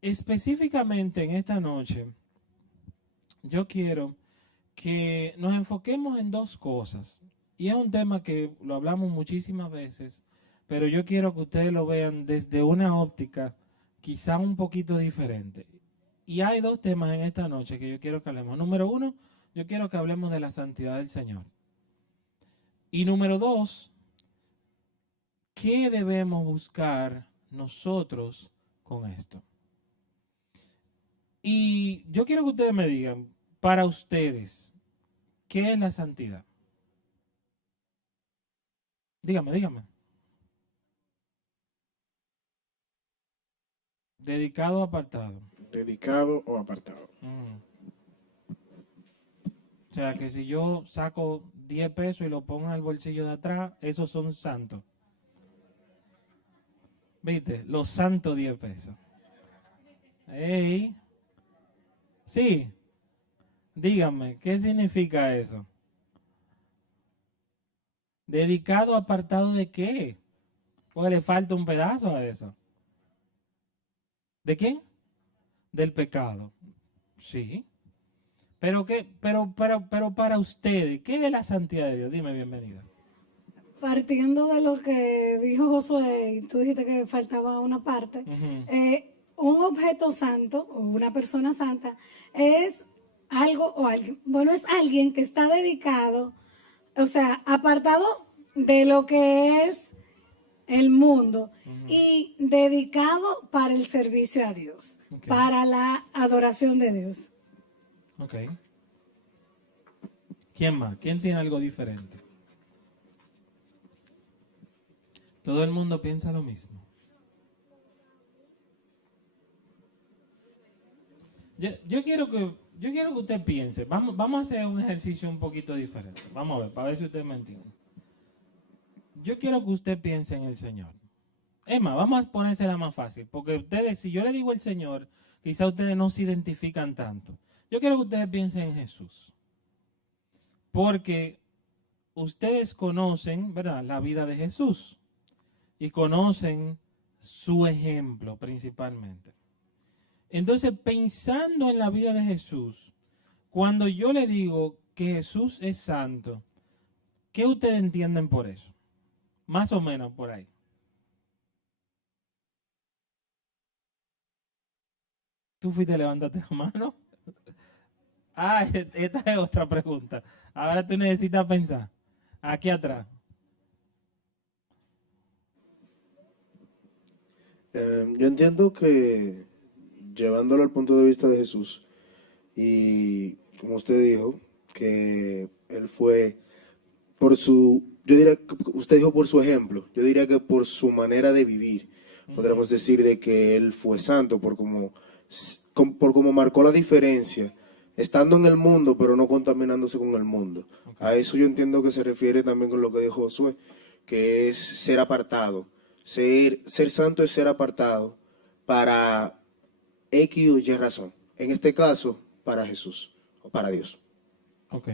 específicamente en esta noche, yo quiero que nos enfoquemos en dos cosas. Y es un tema que lo hablamos muchísimas veces, pero yo quiero que ustedes lo vean desde una óptica quizá un poquito diferente. Y hay dos temas en esta noche que yo quiero que hablemos. Número uno, yo quiero que hablemos de la santidad del Señor. Y número dos, ¿qué debemos buscar nosotros con esto? Y yo quiero que ustedes me digan, para ustedes, ¿qué es la santidad? Dígame, dígame. Dedicado o apartado. Dedicado o apartado. Mm. O sea, que si yo saco 10 pesos y lo pongo en el bolsillo de atrás, esos son santos. ¿Viste? Los santos 10 pesos. ¡Ey! Sí, dígame, ¿qué significa eso? ¿Dedicado o apartado de qué? Pues le falta un pedazo a eso. ¿De quién? Del pecado. Sí. Pero para ustedes, ¿qué es la santidad de Dios? Dime, bienvenida. Partiendo de lo que dijo Josué, y tú dijiste que faltaba una parte, Ujú. un objeto santo o una persona santa es algo o alguien, bueno, es alguien que está dedicado, o sea, apartado de lo que es el mundo Ujú. y dedicado para el servicio a Dios, Ok, para la adoración de Dios. ok. ¿Quién más? ¿Quién tiene algo diferente? Todo el mundo piensa lo mismo. Yo quiero que usted piense. Vamos a hacer un ejercicio un poquito diferente. Vamos a ver, para ver si usted me entiende. Yo quiero que usted piense en el Señor. Es más, vamos a ponérsela más fácil, porque ustedes, si yo le digo el Señor, quizá ustedes no se identifican tanto. Yo quiero que ustedes piensen en Jesús, porque ustedes conocen, ¿verdad?, la vida de Jesús y conocen su ejemplo principalmente. Entonces, pensando en la vida de Jesús, cuando yo le digo que Jesús es santo, ¿qué ustedes entienden por eso? Más o menos por ahí. Tú fuiste, levantate la mano. Ah, esta es otra pregunta. Ahora tú necesitas pensar. Aquí atrás. Yo entiendo que llevándolo al punto de vista de Jesús, y como usted dijo, que él fue por su, yo diría que usted dijo por su ejemplo, yo diría que por su manera de vivir, Ujú. podríamos decir de que él fue santo por como marcó la diferencia, estando en el mundo pero no contaminándose con el mundo. Ok. A eso yo entiendo que se refiere también con lo que dijo Josué, que es ser apartado. Ser santo es ser apartado para X o Y razón. En este caso, para Jesús o para Dios. Ok.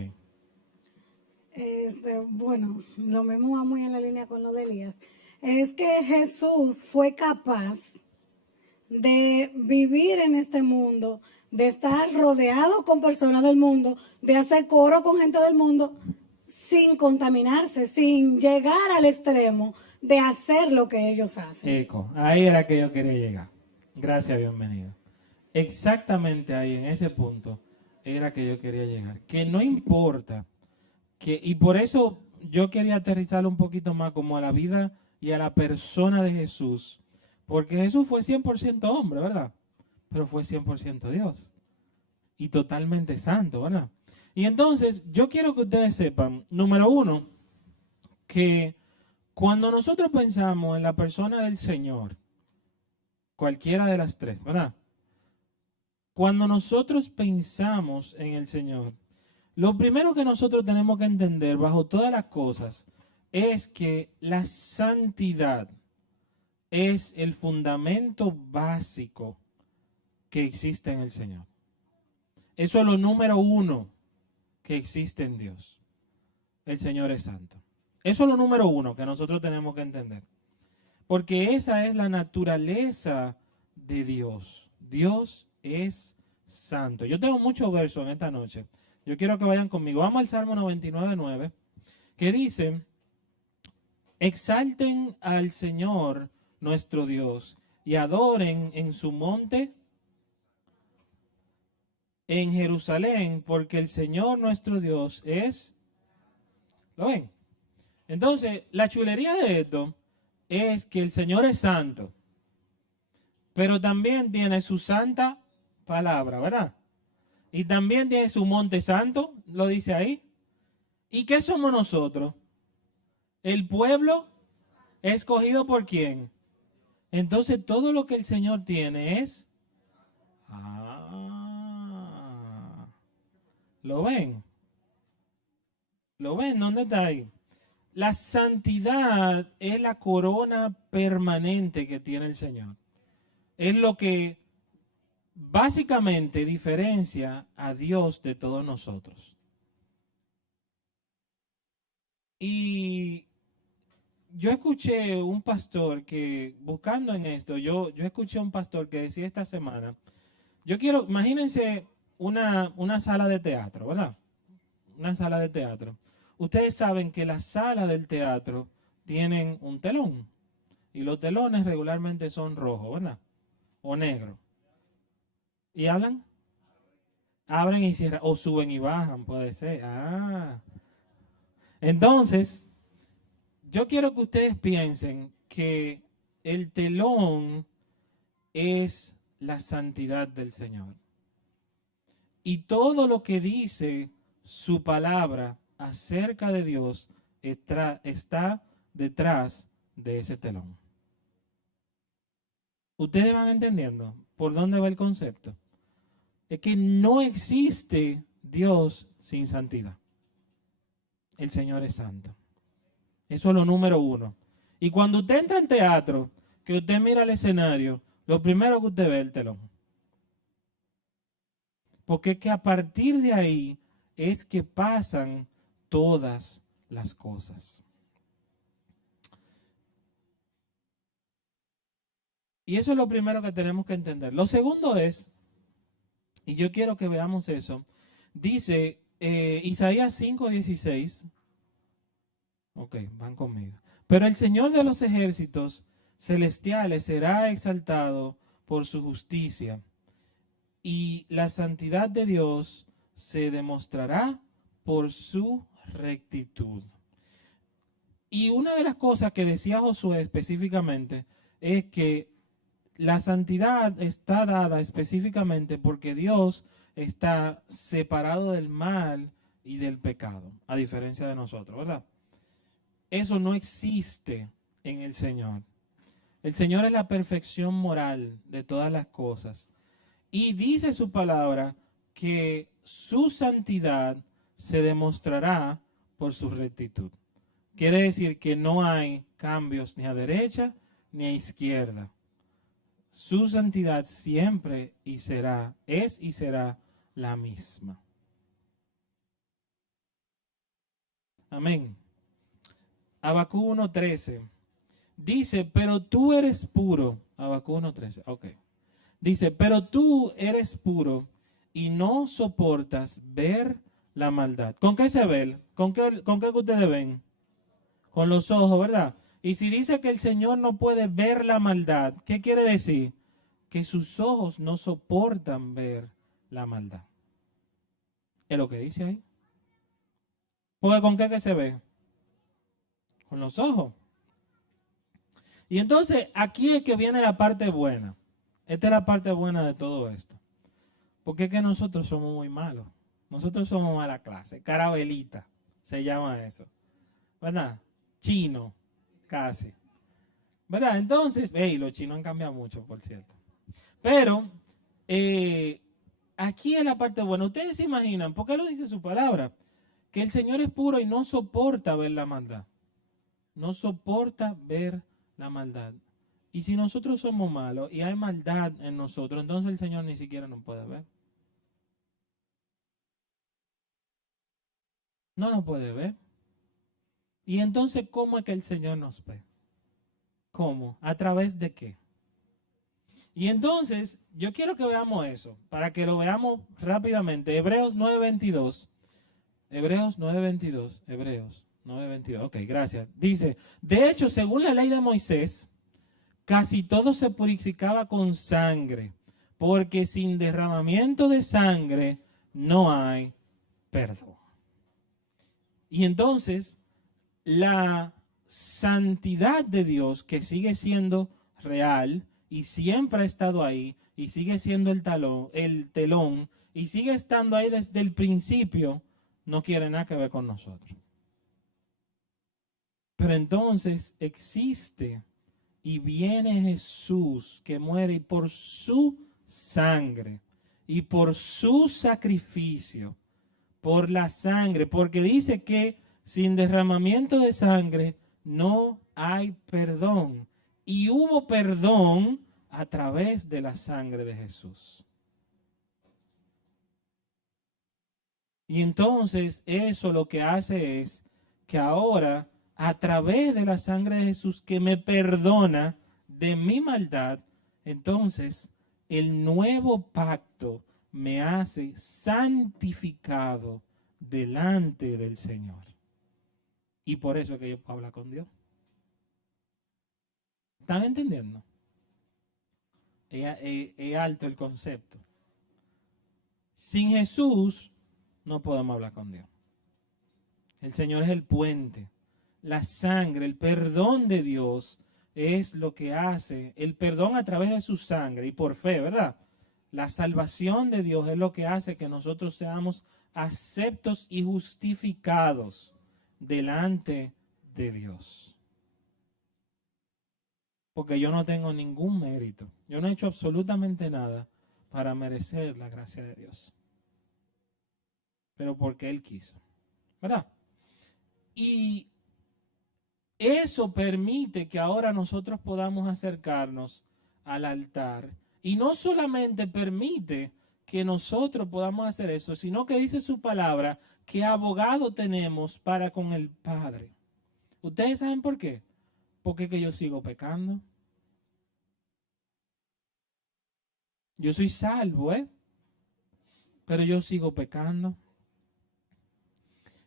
Bueno, lo mismo va muy en la línea con lo de Elías. Es que Jesús fue capaz de vivir en este mundo, de estar rodeado con personas del mundo, de hacer coro con gente del mundo, sin contaminarse, sin llegar al extremo de hacer lo que ellos hacen. Eco. Ahí era que yo quería llegar. Gracias, bienvenido. Exactamente ahí, en ese punto, era que yo quería llegar. Que no importa. Y por eso yo quería aterrizarlo un poquito más como a la vida y a la persona de Jesús. Porque Jesús fue 100% hombre, ¿verdad? Pero fue 100% Dios. Y totalmente santo, ¿verdad? Y entonces yo quiero que ustedes sepan, número uno, que cuando nosotros pensamos en la persona del Señor, cualquiera de las tres, ¿verdad? Cuando nosotros pensamos en el Señor, lo primero que nosotros tenemos que entender bajo todas las cosas es que la santidad es el fundamento básico que existe en el Señor. Eso es lo número uno que existe en Dios. El Señor es santo. Eso es lo número uno que nosotros tenemos que entender. Porque esa es la naturaleza de Dios. Dios es santo. Yo tengo muchos versos en esta noche. Yo quiero que vayan conmigo. Vamos al Salmo 99:9, que dice: exalten al Señor nuestro Dios y adoren en su monte en Jerusalén, porque el Señor nuestro Dios es... ¿Lo ven? Entonces, la chulería de esto es que el Señor es santo, pero también tiene su santa palabra, ¿verdad? Y también tiene su monte santo, lo dice ahí. ¿Y qué somos nosotros? El pueblo escogido por quién. Entonces, todo lo que el Señor tiene es... ¿Lo ven? ¿Lo ven? ¿Dónde está ahí? La santidad es la corona permanente que tiene el Señor. Es lo que básicamente diferencia a Dios de todos nosotros. Y yo escuché un pastor que, buscando en esto, yo escuché un pastor que decía esta semana, imagínense una sala de teatro, ¿verdad? Una sala de teatro. Ustedes saben que las salas del teatro tienen un telón. Y los telones regularmente son rojos, ¿verdad? O negros. ¿Y hablan? Abren y cierran. O suben y bajan, puede ser. Entonces, yo quiero que ustedes piensen que el telón es la santidad del Señor. Y todo lo que dice su palabra acerca de Dios está detrás de ese telón. ¿Ustedes van entendiendo por dónde va el concepto? Es que no existe Dios sin santidad. El Señor es santo. Eso es lo número uno. Y cuando usted entra al teatro, que usted mira el escenario, lo primero que usted ve es el telón. Porque es que a partir de ahí es que pasan todas las cosas. Y eso es lo primero que tenemos que entender. Lo segundo es, y yo quiero que veamos eso, dice Isaías 5:16. Ok, van conmigo. Pero el Señor de los ejércitos celestiales será exaltado por su justicia, y la santidad de Dios se demostrará por su rectitud. Y una de las cosas que decía Josué específicamente es que la santidad está dada específicamente porque Dios está separado del mal y del pecado, a diferencia de nosotros, ¿verdad? Eso no existe en el Señor. El Señor es la perfección moral de todas las cosas. Y dice su palabra que su santidad se demostrará por su rectitud. Quiere decir que no hay cambios ni a derecha ni a izquierda. Su santidad siempre es y será la misma. Amén. Habacuc 1:13 dice, pero tú eres puro. Habacuc 1:13, ok. Dice, pero tú eres puro y no soportas ver la maldad. ¿Con qué se ve? ¿Con qué ustedes ven? Con los ojos, ¿verdad? Y si dice que el Señor no puede ver la maldad, ¿qué quiere decir? Que sus ojos no soportan ver la maldad. Es lo que dice ahí. Porque ¿con qué que se ve? Con los ojos. Y entonces aquí es que viene la parte buena. Esta es la parte buena de todo esto. Porque es que nosotros somos muy malos. Nosotros somos mala clase. Carabelita se llama eso. ¿Verdad? Chino, casi. ¿Verdad? Entonces, los chinos han cambiado mucho, por cierto. Pero aquí es la parte buena. Ustedes se imaginan, ¿por qué lo dice su palabra? Que el Señor es puro y no soporta ver la maldad. No soporta ver la maldad. Y si nosotros somos malos y hay maldad en nosotros, entonces el Señor ni siquiera nos puede ver. No nos puede ver. Y entonces, ¿cómo es que el Señor nos ve? ¿Cómo? ¿A través de qué? Y entonces, yo quiero que veamos eso, para que lo veamos rápidamente. Hebreos 9:22. Hebreos 9:22. Hebreos 9:22. Ok, gracias. Dice, de hecho, según la ley de Moisés, casi todo se purificaba con sangre, porque sin derramamiento de sangre no hay perdón. Y entonces, la santidad de Dios, que sigue siendo real y siempre ha estado ahí, y sigue siendo el telón, y sigue estando ahí desde el principio, no quiere nada que ver con nosotros. Pero entonces existe y viene Jesús que muere, y por su sangre y por su sacrificio, por la sangre, porque dice que sin derramamiento de sangre no hay perdón. Y hubo perdón a través de la sangre de Jesús. Y entonces eso lo que hace es que ahora, a través de la sangre de Jesús que me perdona de mi maldad, entonces el nuevo pacto me hace santificado delante del Señor. Y por eso es que yo puedo hablar con Dios. ¿Están entendiendo? Es alto el concepto. Sin Jesús no podemos hablar con Dios. El Señor es el puente. La sangre, el perdón de Dios es lo que hace, el perdón a través de su sangre y por fe, ¿verdad? La salvación de Dios es lo que hace que nosotros seamos aceptos y justificados delante de Dios. Porque yo no tengo ningún mérito. Yo no he hecho absolutamente nada para merecer la gracia de Dios. Pero porque Él quiso, ¿verdad? Y eso permite que ahora nosotros podamos acercarnos al altar. Y no solamente permite que nosotros podamos hacer eso, sino que dice su palabra que abogado tenemos para con el Padre. ¿Ustedes saben por qué? Porque que yo sigo pecando. Yo soy salvo, pero yo sigo pecando.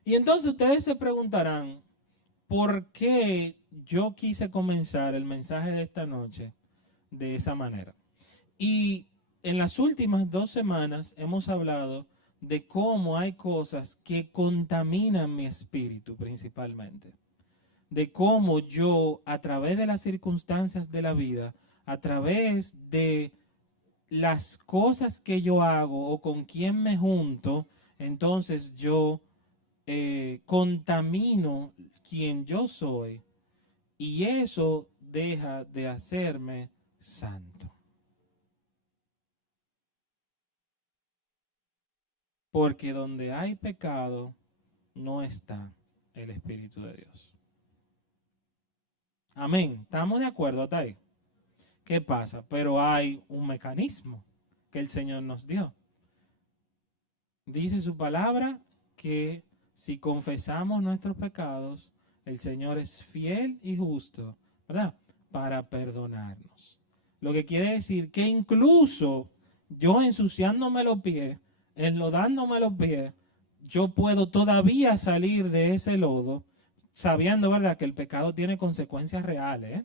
Y entonces ustedes se preguntarán, ¿por qué yo quise comenzar el mensaje de esta noche de esa manera? Y en las últimas 2 semanas hemos hablado de cómo hay cosas que contaminan mi espíritu principalmente. De cómo yo, a través de las circunstancias de la vida, a través de las cosas que yo hago o con quien me junto, entonces yo contamino quien yo soy, y eso deja de hacerme santo. Porque donde hay pecado no está el Espíritu de Dios. Amén. ¿Estamos de acuerdo hasta ahí? ¿Qué pasa? Pero hay un mecanismo que el Señor nos dio. Dice su palabra que si confesamos nuestros pecados, el Señor es fiel y justo, ¿verdad? Para perdonarnos. Lo que quiere decir que incluso yo ensuciándome los pies, enlodándome los pies, yo puedo todavía salir de ese lodo, sabiendo, ¿verdad?, que el pecado tiene consecuencias reales,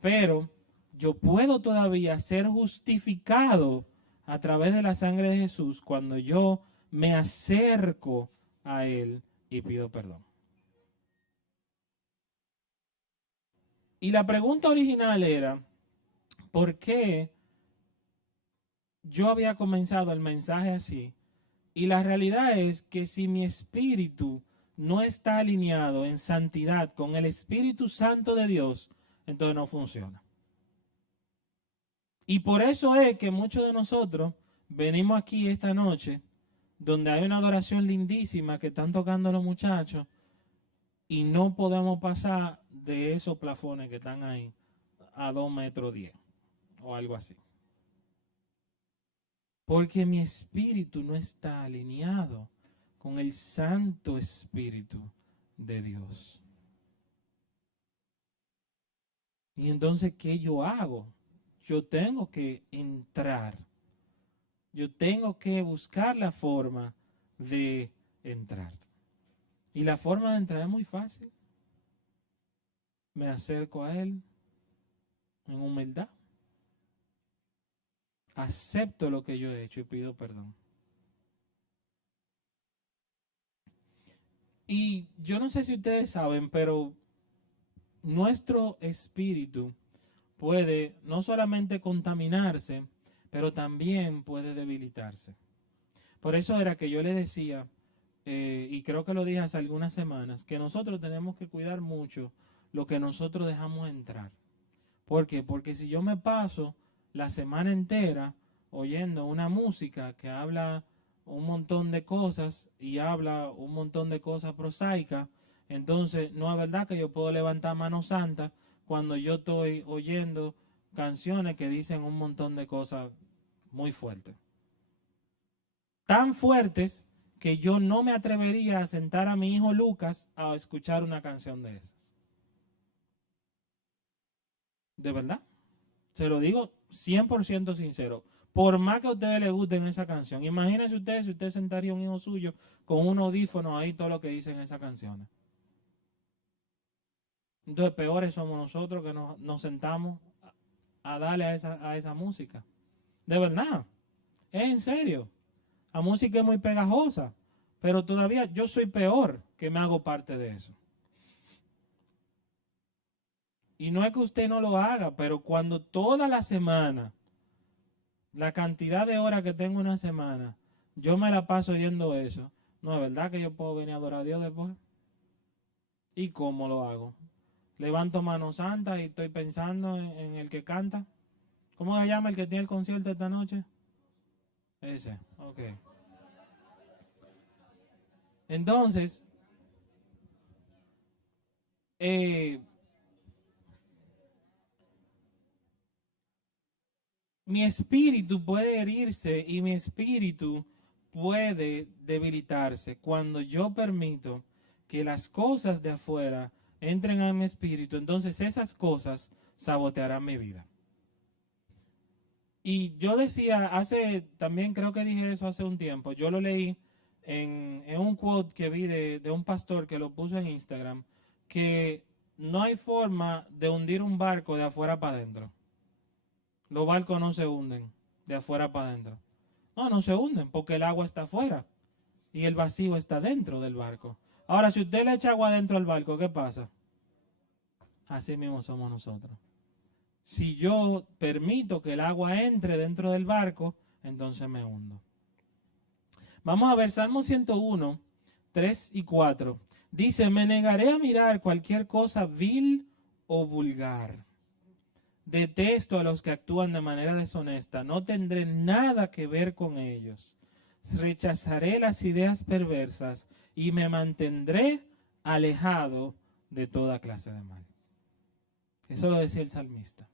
pero yo puedo todavía ser justificado a través de la sangre de Jesús cuando yo me acerco a Él y pido perdón. Y la pregunta original era, ¿por qué yo había comenzado el mensaje así? Y la realidad es que si mi espíritu no está alineado en santidad con el Espíritu Santo de Dios, entonces no funciona. Y por eso es que muchos de nosotros venimos aquí esta noche, donde hay una adoración lindísima que están tocando los muchachos, y no podemos pasar de esos plafones que están ahí a 2,10 metros o algo así. Porque mi espíritu no está alineado con el Santo Espíritu de Dios. Y entonces, ¿qué yo hago? yo tengo que entrar. Yo tengo que buscar la forma de entrar. Y la forma de entrar es muy fácil. Me acerco a Él en humildad. Acepto lo que yo he hecho y pido perdón. Y yo no sé si ustedes saben, pero nuestro espíritu puede no solamente contaminarse, pero también puede debilitarse. Por eso era que yo le decía, y creo que lo dije hace algunas semanas, que nosotros tenemos que cuidar mucho lo que nosotros dejamos entrar. ¿Por qué? Porque si yo me paso la semana entera oyendo una música que habla un montón de cosas y habla un montón de cosas prosaicas, entonces no es verdad que yo puedo levantar mano santa cuando yo estoy oyendo canciones que dicen un montón de cosas muy fuertes. Tan fuertes que yo no me atrevería a sentar a mi hijo Lucas a escuchar una canción de esas. De verdad. Se lo digo 100% sincero. Por más que a ustedes les gusten esa canción, imagínense ustedes si usted sentaría a un hijo suyo con un audífono ahí todo lo que dicen esas canciones. Entonces peores somos nosotros que nos sentamos a darle a esa música. De verdad. Es en serio. La música es muy pegajosa, pero todavía yo soy peor que me hago parte de eso. Y no es que usted no lo haga, pero cuando toda la semana, la cantidad de horas que tengo una semana, yo me la paso oyendo eso, no es verdad que yo puedo venir a adorar a Dios después. ¿Y cómo lo hago? Levanto mano santa y estoy pensando en el que canta. ¿Cómo se llama el que tiene el concierto esta noche? Ese, ok. Entonces, mi espíritu puede herirse y mi espíritu puede debilitarse cuando yo permito que las cosas de afuera entren a mi espíritu. Entonces esas cosas sabotearán mi vida. Y yo decía, también creo que dije eso hace un tiempo, yo lo leí en un quote que vi de un pastor que lo puso en Instagram, que no hay forma de hundir un barco de afuera para adentro. Los barcos no se hunden de afuera para adentro. No se hunden porque el agua está afuera y el vacío está dentro del barco. Ahora, si usted le echa agua dentro al barco, ¿qué pasa? Así mismo somos nosotros. Si yo permito que el agua entre dentro del barco, entonces me hundo. Vamos a ver Salmo 101, 3 y 4. Dice, me negaré a mirar cualquier cosa vil o vulgar. Detesto a los que actúan de manera deshonesta. No tendré nada que ver con ellos. Rechazaré las ideas perversas y me mantendré alejado de toda clase de mal. Eso lo decía el salmista.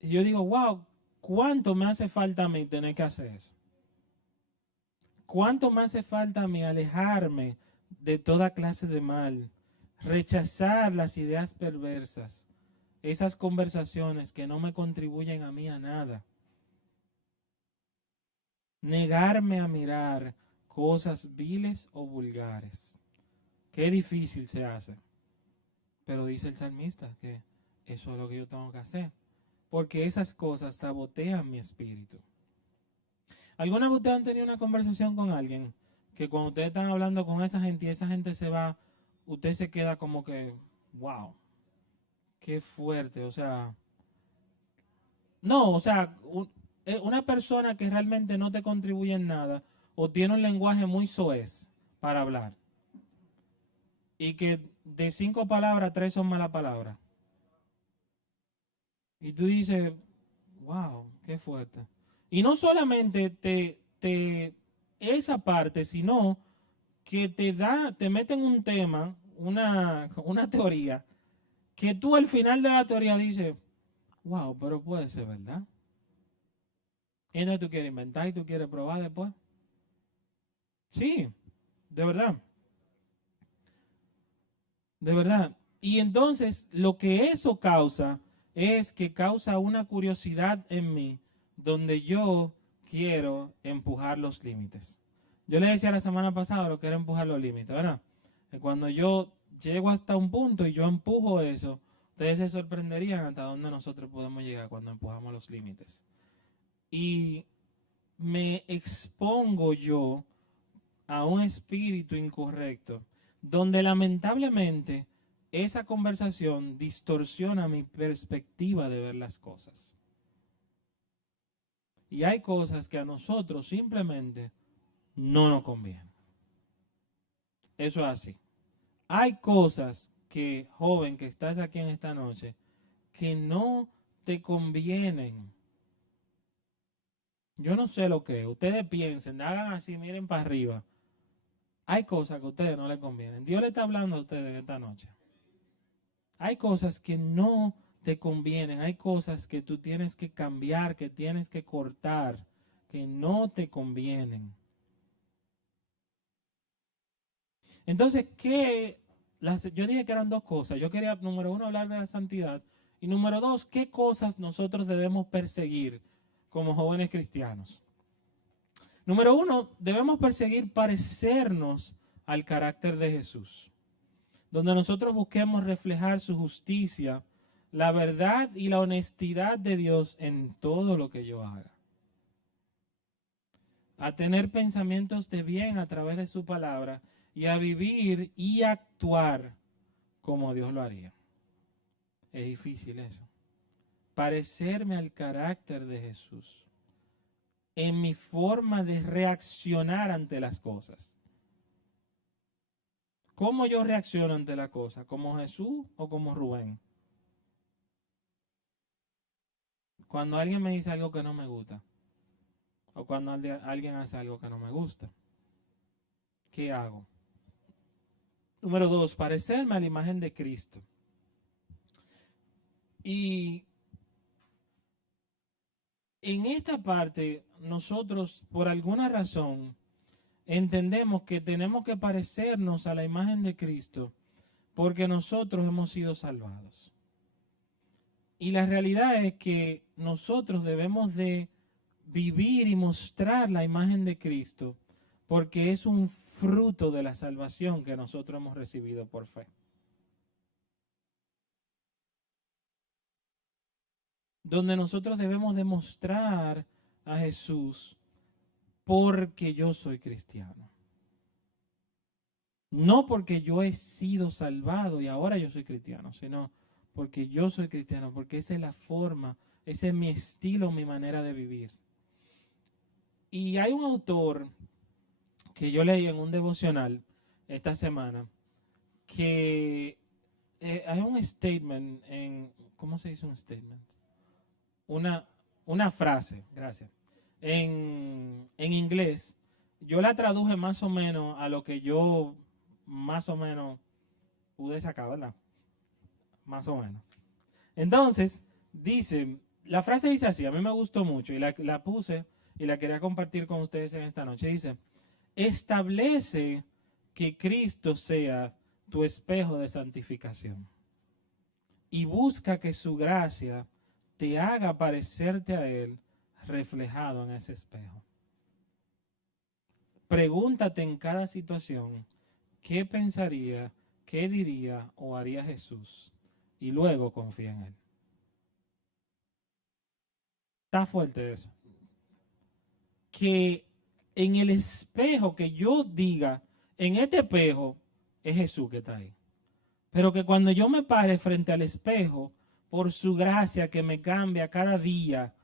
Y yo digo, wow, ¿cuánto me hace falta a mí tener que hacer eso? ¿Cuánto me hace falta a mí alejarme de toda clase de mal? Rechazar las ideas perversas. Esas conversaciones que no me contribuyen a mí a nada. Negarme a mirar cosas viles o vulgares. Qué difícil se hace. Pero dice el salmista que eso es lo que yo tengo que hacer. Porque esas cosas sabotean mi espíritu. ¿Alguna vez ustedes han tenido una conversación con alguien que cuando ustedes están hablando con esa gente y esa gente se va, usted se queda como que, wow, qué fuerte, o sea, no, o sea, una persona que realmente no te contribuye en nada o tiene un lenguaje muy soez para hablar y que de 5 palabras, 3 son malas palabras. Y tú dices, wow, qué fuerte. Y no solamente esa parte, sino que te meten un tema, una teoría, que tú al final de la teoría dices, wow, pero puede ser verdad. Y entonces tú quieres inventar y tú quieres probar después. Sí, de verdad. De verdad. Y entonces lo que eso causa es que causa una curiosidad en mí donde yo quiero empujar los límites. Yo le decía la semana pasada lo que era empujar los límites, ¿verdad? Que cuando yo llego hasta un punto y yo empujo eso, ustedes se sorprenderían hasta dónde nosotros podemos llegar cuando empujamos los límites. Y me expongo yo a un espíritu incorrecto, donde lamentablemente esa conversación distorsiona mi perspectiva de ver las cosas. Y hay cosas que a nosotros simplemente no nos convienen. Eso es así. Hay cosas que, joven, que estás aquí en esta noche, que no te convienen. Yo no sé lo que es. Ustedes piensen, hagan así, miren para arriba. Hay cosas que a ustedes no les convienen. Dios le está hablando a ustedes esta noche. Hay cosas que no te convienen. Hay cosas que tú tienes que cambiar, que tienes que cortar, que no te convienen. Entonces, yo dije que eran dos cosas. Yo quería, número uno, hablar de la santidad. Y número dos, ¿qué cosas nosotros debemos perseguir como jóvenes cristianos? Número uno, debemos perseguir parecernos al carácter de Jesús, donde nosotros busquemos reflejar su justicia, la verdad y la honestidad de Dios en todo lo que yo haga. A tener pensamientos de bien a través de su palabra y a vivir y actuar como Dios lo haría. Es difícil eso. Parecerme al carácter de Jesús en mi forma de reaccionar ante las cosas. ¿Cómo yo reacciono ante la cosa? ¿Como Jesús o como Rubén? Cuando alguien me dice algo que no me gusta, o cuando alguien hace algo que no me gusta, ¿qué hago? Número dos, parecerme a la imagen de Cristo. Y en esta parte, nosotros, por alguna razón, entendemos que tenemos que parecernos a la imagen de Cristo porque nosotros hemos sido salvados. Y la realidad es que nosotros debemos de vivir y mostrar la imagen de Cristo porque es un fruto de la salvación que nosotros hemos recibido por fe. Donde nosotros debemos demostrar a Jesús porque yo soy cristiano. No porque yo he sido salvado y ahora yo soy cristiano, sino porque yo soy cristiano, porque esa es la forma, ese es mi estilo, mi manera de vivir. Y hay un autor que yo leí en un devocional esta semana que hay un statement ¿cómo se dice un statement? Una frase, gracias. En inglés, yo la traduje más o menos a lo que yo más o menos pude sacar, ¿verdad? Más o menos. Entonces, la frase dice así, a mí me gustó mucho y la puse y la quería compartir con ustedes en esta noche. Dice, establece que Cristo sea tu espejo de santificación y busca que su gracia te haga parecerte a Él reflejado en ese espejo. Pregúntate en cada situación qué pensaría, qué diría o haría Jesús y luego confía en Él. Está fuerte eso. Que en el espejo que yo diga, en este espejo es Jesús que está ahí. Pero que cuando yo me pare frente al espejo, por su gracia que me cambia cada día,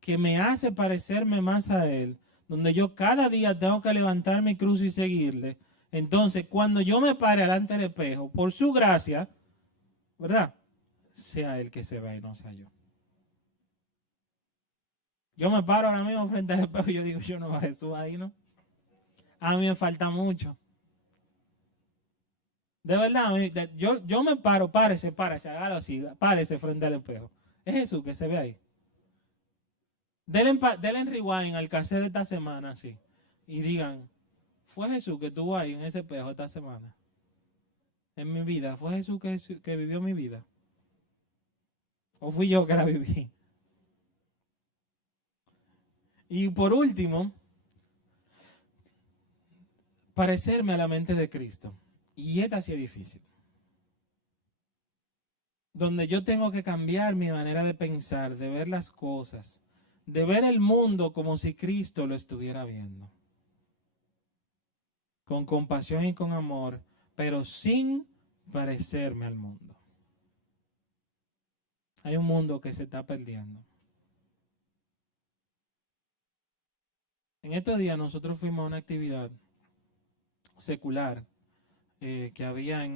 que me hace parecerme más a Él, donde yo cada día tengo que levantar mi cruz y seguirle, entonces cuando yo me pare delante del espejo, por su gracia, ¿verdad? Sea Él que se vea y no sea yo. Yo me paro ahora mismo frente al espejo y yo digo, yo no a Jesús ahí, ¿no? A mí me falta mucho. De verdad, yo me paro, párese, hágalo así, párese frente al espejo. Es Jesús que se ve ahí. Denle en rewind al cassette de esta semana, así. Y digan, fue Jesús que estuvo ahí en ese espejo esta semana. En mi vida, fue Jesús que vivió mi vida. ¿O fui yo que la viví? Y por último, parecerme a la mente de Cristo. Y esta sí es difícil. Donde yo tengo que cambiar mi manera de pensar, de ver las cosas, de ver el mundo como si Cristo lo estuviera viendo. Con compasión y con amor, pero sin parecerme al mundo. Hay un mundo que se está perdiendo. En estos días nosotros fuimos a una actividad secular que había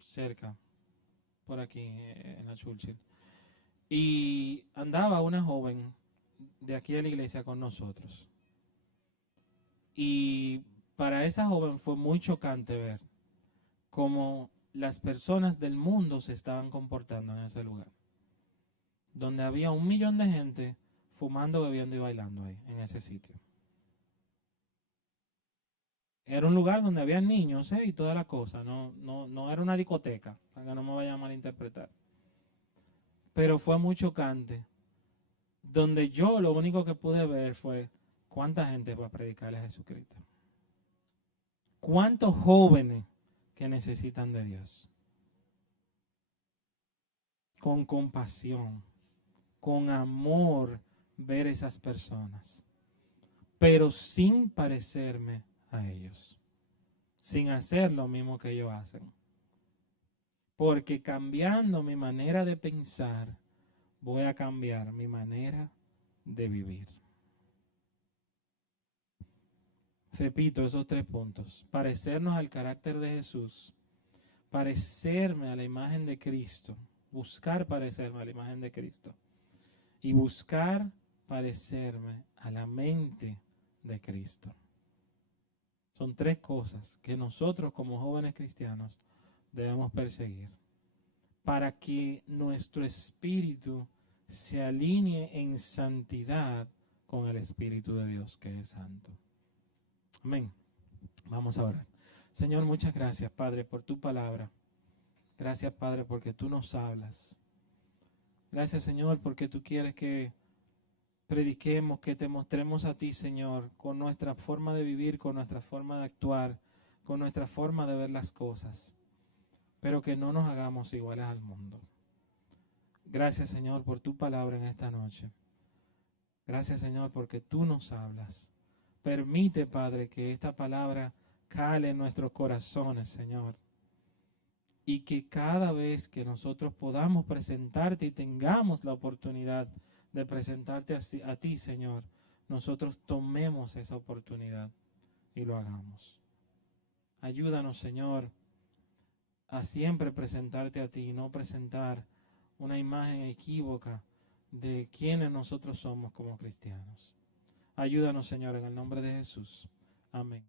cerca, por aquí, en la Churchill. Y andaba una joven de aquí de la iglesia con nosotros. Y para esa joven fue muy chocante ver cómo las personas del mundo se estaban comportando en ese lugar. Donde había 1 millón de gente fumando, bebiendo y bailando ahí, en ese sitio. Era un lugar donde había niños y toda la cosa. No era una discoteca, para que no me vaya a malinterpretar. Pero fue muy chocante. Donde yo lo único que pude ver fue cuánta gente va a predicarle a Jesucristo. Cuántos jóvenes que necesitan de Dios. Con compasión, con amor, ver esas personas. Pero sin parecerme a ellos. Sin hacer lo mismo que ellos hacen. Porque cambiando mi manera de pensar, voy a cambiar mi manera de vivir. Repito esos 3 puntos. Parecernos al carácter de Jesús. Parecerme a la imagen de Cristo. Buscar parecerme a la imagen de Cristo. Y buscar parecerme a la mente de Cristo. Son 3 cosas que nosotros como jóvenes cristianos debemos perseguir para que nuestro espíritu se alinee en santidad con el Espíritu de Dios que es santo. Amén. Vamos a orar. Señor, muchas gracias, Padre, por tu palabra. Gracias, Padre, porque tú nos hablas. Gracias, Señor, porque tú quieres que prediquemos, que te mostremos a ti, Señor, con nuestra forma de vivir, con nuestra forma de actuar, con nuestra forma de ver las cosas, pero que no nos hagamos iguales al mundo. Gracias, Señor, por tu palabra en esta noche. Gracias, Señor, porque tú nos hablas. Permite, Padre, que esta palabra cale en nuestros corazones, Señor, y que cada vez que nosotros podamos presentarte y tengamos la oportunidad de presentarte a ti, Señor, nosotros tomemos esa oportunidad y lo hagamos. Ayúdanos, Señor, a siempre presentarte a ti y no presentar una imagen equívoca de quiénes nosotros somos como cristianos. Ayúdanos, Señor, en el nombre de Jesús. Amén.